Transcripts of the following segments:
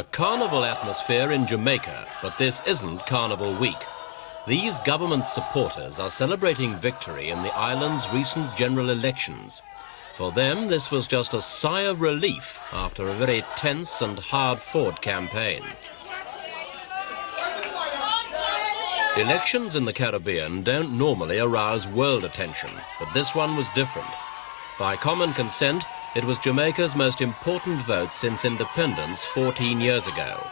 A carnival atmosphere in Jamaica, but this isn't Carnival Week. These government supporters are celebrating victory in the island's recent general elections. For them, this was just a sigh of relief after a very tense and hard-fought campaign. Elections in the Caribbean don't normally arouse world attention, but this one was different. By common consent, it was Jamaica's most important vote since independence 14 years ago.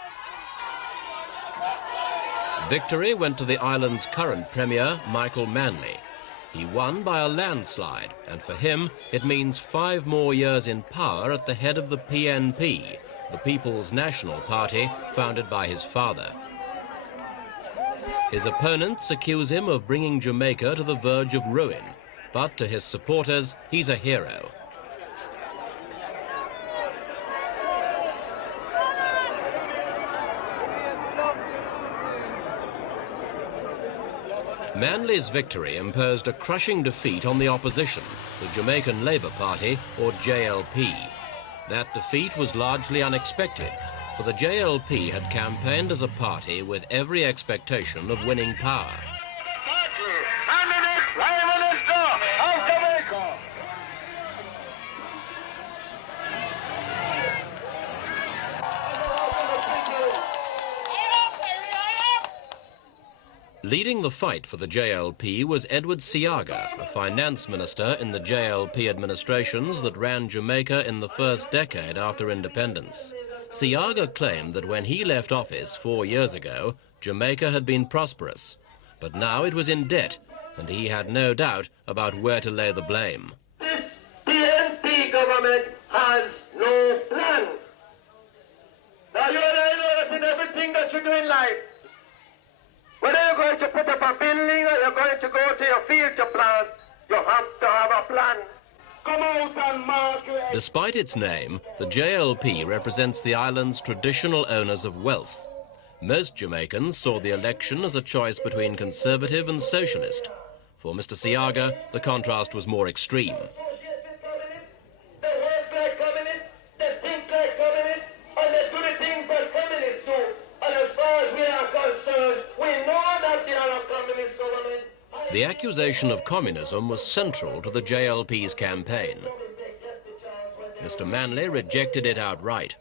Victory went to the island's current premier, Michael Manley. He won by a landslide, and for him, it means 5 more years in power at the head of the PNP, the People's National Party, founded by his father. His opponents accuse him of bringing Jamaica to the verge of ruin, but to his supporters, he's a hero. Manley's victory imposed a crushing defeat on the opposition, the Jamaican Labour Party, or JLP. That defeat was largely unexpected, for the JLP had campaigned as a party with every expectation of winning power. Leading the fight for the JLP was Edward Seaga, a finance minister in the JLP administrations that ran Jamaica in the first decade after independence. Seaga claimed that when he left office 4 years ago, Jamaica had been prosperous. But now it was in debt, and he had no doubt about where to lay the blame. This PNP government has no plan. Now you and I know that in everything that you do in life, whether you're going to put up a building or you're going to go to your field to plant, you have to have a plan. Come out and mark your... Despite its name, the JLP represents the island's traditional owners of wealth. Most Jamaicans saw the election as a choice between conservative and socialist. For Mr. Seaga, the contrast was more extreme. They work like communists, they think like communists, and they do the things that communists do. And as far as we are concerned, we know that they are a communist government. The accusation of communism was central to the JLP's campaign. Mr. Manley rejected it outright.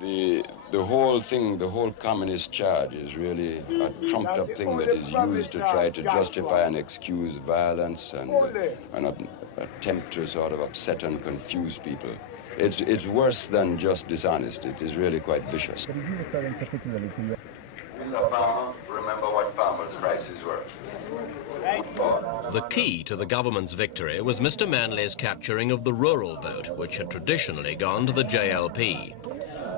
The whole thing, the whole communist charge is really a trumped-up thing that is used to try to justify and excuse violence and an attempt to sort of upset and confuse people. It's worse than just dishonest. It is really quite vicious. Remember what farmers' prices were. The key to the government's victory was Mr. Manley's capturing of the rural vote, which had traditionally gone to the JLP.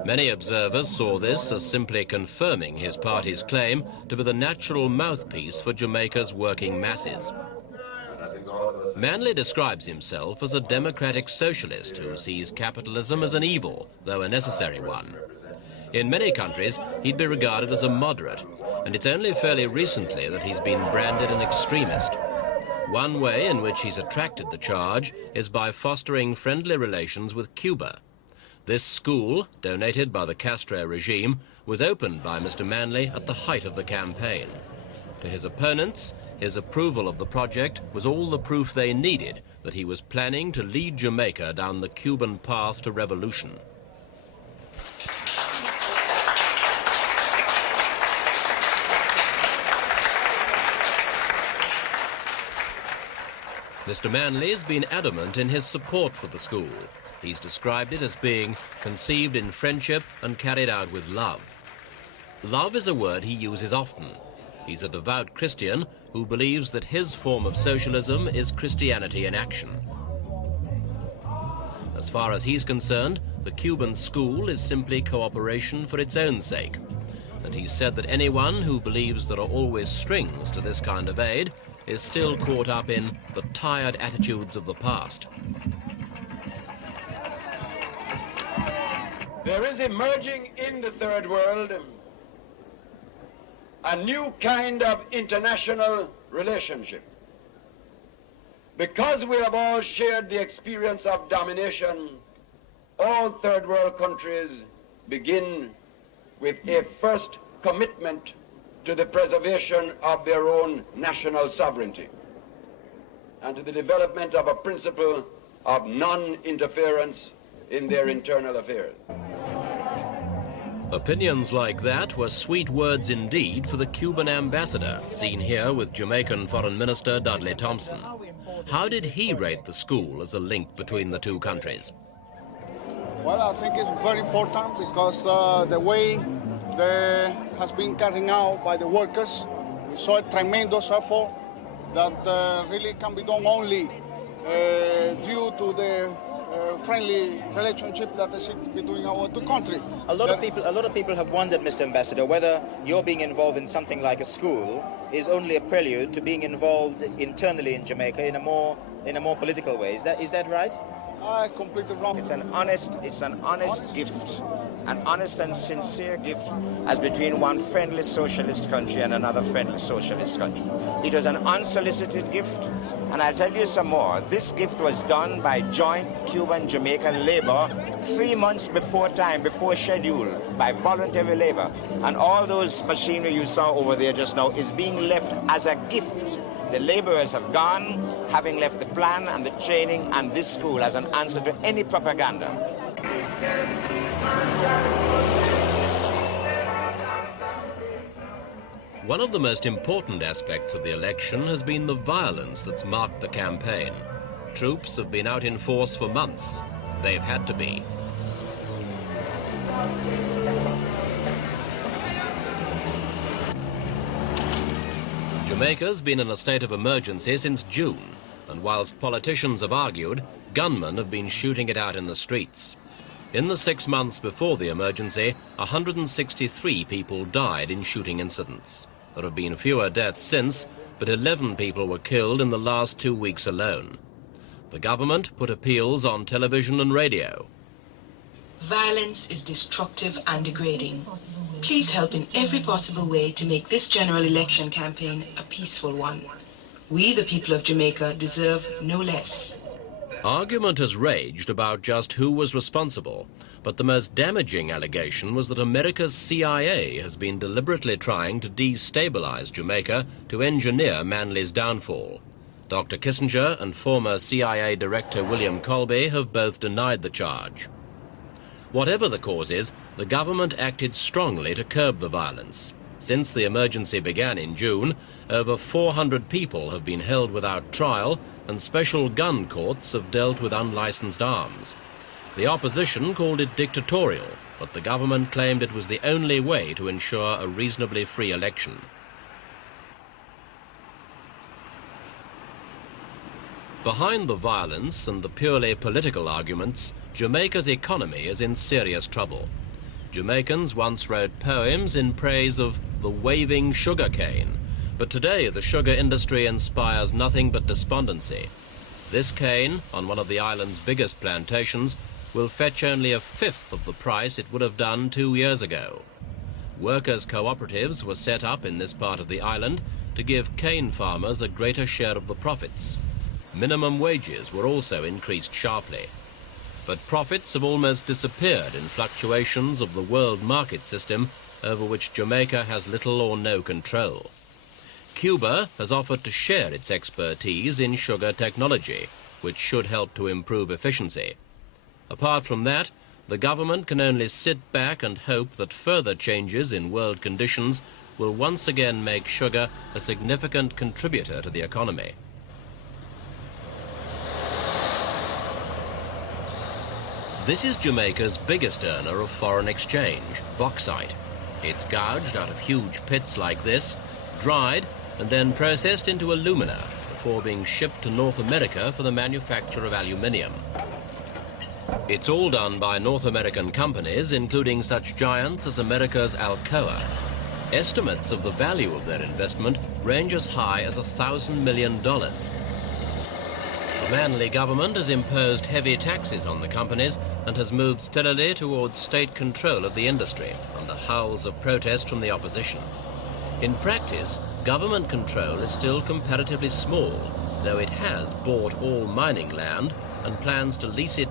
Many observers saw this as simply confirming his party's claim to be the natural mouthpiece for Jamaica's working masses. Manley describes himself as a democratic socialist who sees capitalism as an evil, though a necessary one. In many countries, he'd be regarded as a moderate, and it's only fairly recently that he's been branded an extremist. One way in which he's attracted the charge is by fostering friendly relations with Cuba. This school, donated by the Castro regime, was opened by Mr. Manley at the height of the campaign. To his opponents, his approval of the project was all the proof they needed that he was planning to lead Jamaica down the Cuban path to revolution. Mr. Manley's been adamant in his support for the school. He's described it as being conceived in friendship and carried out with love. Love is a word he uses often. He's a devout Christian who believes that his form of socialism is Christianity in action. As far as he's concerned, the Cuban school is simply cooperation for its own sake. And he's said that anyone who believes there are always strings to this kind of aid is still caught up in the tired attitudes of the past. There is emerging in the third world a new kind of international relationship. Because we have all shared the experience of domination, all third world countries begin with a first commitment to the preservation of their own national sovereignty and to the development of a principle of non-interference in their internal affairs. Opinions like that were sweet words indeed for the Cuban ambassador, seen here with Jamaican Foreign Minister Dudley Thompson. How did he rate the school as a link between the two countries? Well, I think it's very important because the way that has been carried out by the workers, we saw a tremendous effort that really can be done only due to the friendly relationship that exists between our two countries. A lot of people have wondered, Mr. Ambassador, whether your being involved in something like a school is only a prelude to being involved internally in Jamaica in a more political way. Is that right? Completely wrong. It's an honest gift, an honest and sincere gift as between one friendly socialist country and another friendly socialist country. It was an unsolicited gift, and I'll tell you some more. This gift was done by joint Cuban-Jamaican labor 3 months before time, before schedule, by voluntary labor. And all those machinery you saw over there just now is being left as a gift. The laborers have gone, having left the plan and the training and this school as an answer to any propaganda. One of the most important aspects of the election has been the violence that's marked the campaign. Troops have been out in force for months. They've had to be. Jamaica's been in a state of emergency since June, and whilst politicians have argued, gunmen have been shooting it out in the streets. In the 6 months before the emergency, 163 people died in shooting incidents. There have been fewer deaths since, but 11 people were killed in the last 2 weeks alone. The government put appeals on television and radio. Violence is destructive and degrading. Please help in every possible way to make this general election campaign a peaceful one. We, the people of Jamaica, deserve no less. Argument has raged about just who was responsible, but the most damaging allegation was that America's CIA has been deliberately trying to destabilize Jamaica to engineer Manley's downfall. Dr. Kissinger and former CIA Director William Colby have both denied the charge. Whatever the cause is, the government acted strongly to curb the violence. Since the emergency began in June, over 400 people have been held without trial, and special gun courts have dealt with unlicensed arms. The opposition called it dictatorial, but the government claimed it was the only way to ensure a reasonably free election. Behind the violence and the purely political arguments, Jamaica's economy is in serious trouble. Jamaicans once wrote poems in praise of the waving sugar cane, but today the sugar industry inspires nothing but despondency. This cane, on one of the island's biggest plantations, will fetch only a fifth of the price it would have done 2 years ago. Workers' cooperatives were set up in this part of the island to give cane farmers a greater share of the profits. Minimum wages were also increased sharply. But profits have almost disappeared in fluctuations of the world market system over which Jamaica has little or no control. Cuba has offered to share its expertise in sugar technology, which should help to improve efficiency. Apart from that, the government can only sit back and hope that further changes in world conditions will once again make sugar a significant contributor to the economy. This is Jamaica's biggest earner of foreign exchange, bauxite. It's gouged out of huge pits like this, dried, and then processed into alumina before being shipped to North America for the manufacture of aluminium. It's all done by North American companies, including such giants as America's Alcoa. Estimates of the value of their investment range as high as $1,000 million. The Manley government has imposed heavy taxes on the companies and has moved steadily towards state control of the industry under howls of protest from the opposition. In practice, government control is still comparatively small, though it has bought all mining land and plans to lease it